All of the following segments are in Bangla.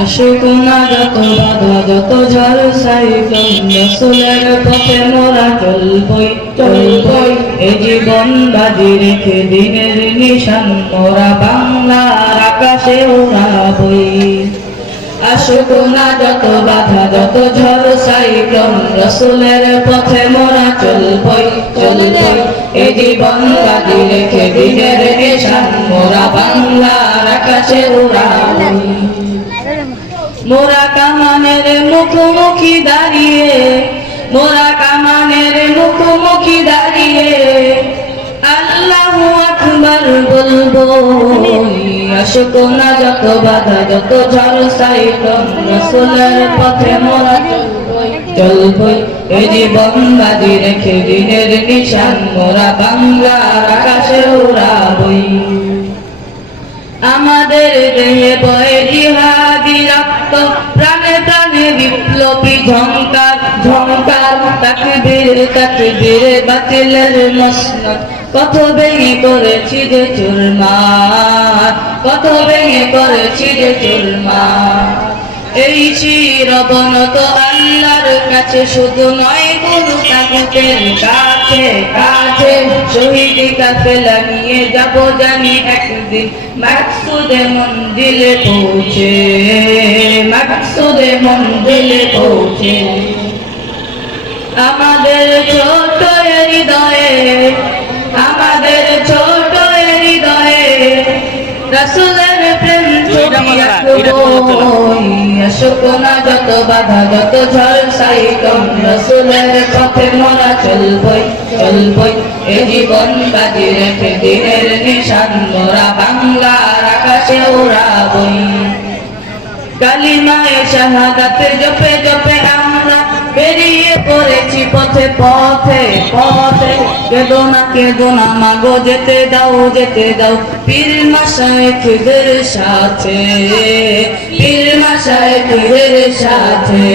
আসুক না যত বাধা, যত ঝড় সাইক্লোন রসুলের পথে মোরা চলবই চলবই এই জীবন বাজি রেখে দিনের নিশান, মোরা বাংলার আকাশে উড়াবই আসুক না যত বাধা, যত ঝড় সাইক্লোন রসুলের পথে মোরা চলবই চলবই এই জীবন বাজি রেখে দিনের নিশান, মোরা বাংলার আকাশে উড়াবই মোরা কামানের মুখোমুখি দাঁড়িয়ে, মোরা কামানের মুখোমুখি দাঁড়িয়ে, আল্লাহ আকবার বলব, আসুক না যত বাধা, যত ঝড় সাইক্লোন রসুলের পথে মোরা চলবই এই জীবন বাজি রেখে দিনের নিশান, মোরা বাংলার আকাশে উড়াবই। আমাদের দেহে বয়ে বিপ্লবী ঝংকার ঝংকার তাকবীর তাকবীর বাতিলের মসনদ। কত ভেঙে করেছি যে চুরমার, কত ভেঙে করেছি যে চুরমার। এই চিরবনত আল্লাহর কাছে শুধু নয় গুরু তাগুতের কাছে কাছে শহীদ কাফেলা নিয়ে যাব জানি একদিন। মাকসুদে মন্দিরে পৌঁছে মাকসুদে মন্দিরে পৌঁছে। আমাদের ছোট হৃদয়ে আমাদের ছোট হৃদয়ে রসুলের প্রেম ছবি শোকনা যত বাধা যত ঝড় সাইকম রসুলের পথে মোরা চলবই চলবই। এ জীবন কাজে রেখে দিনের নিশান মোরা বাংলার আকাশে উড়াবই। কালিমায় শাহাদাতে জপে জপে আমরা বেরিয়ে পড়েছি পথে পথে পথে। কেদো না কেদো না, মাগো, যেতে দাও যেতে দাও। পীর মাসায়েখদের সাথে, পীর মাসায়েখদের সাথে।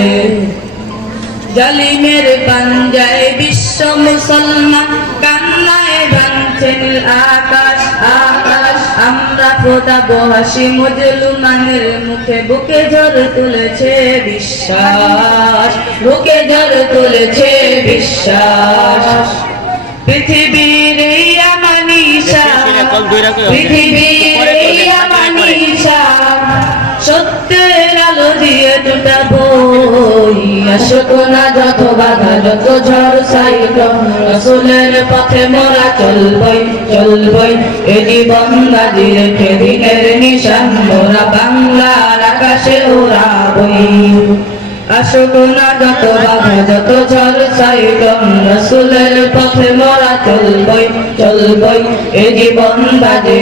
জালিমের পাঞ্জায় বিশ্ব মুসলমান, কান্নায় ভাঙছেন আকাশ। বহাসি হাসি মুজলুমানের মুখে বুকে ঝড় তুলেছে বিশ্বাস। বুকে ঝড় তুলেছে বিশ্বাস। পৃথিবীর পৃথিবীর সত্যের আলো দিয়ে টুটাবো আসুক না যত বাধা, যত ঝড় সাইক্লোন রসুলের পথে মোরা চলবই চলবই। এ জীবন বাজি রেখে দিনের নিশান, মোরা বাংলার আকাশে উড়াবই।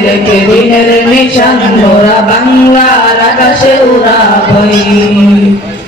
রেখে দিনের নিশান, মোরা বাংলার আকাশে উড়াবই।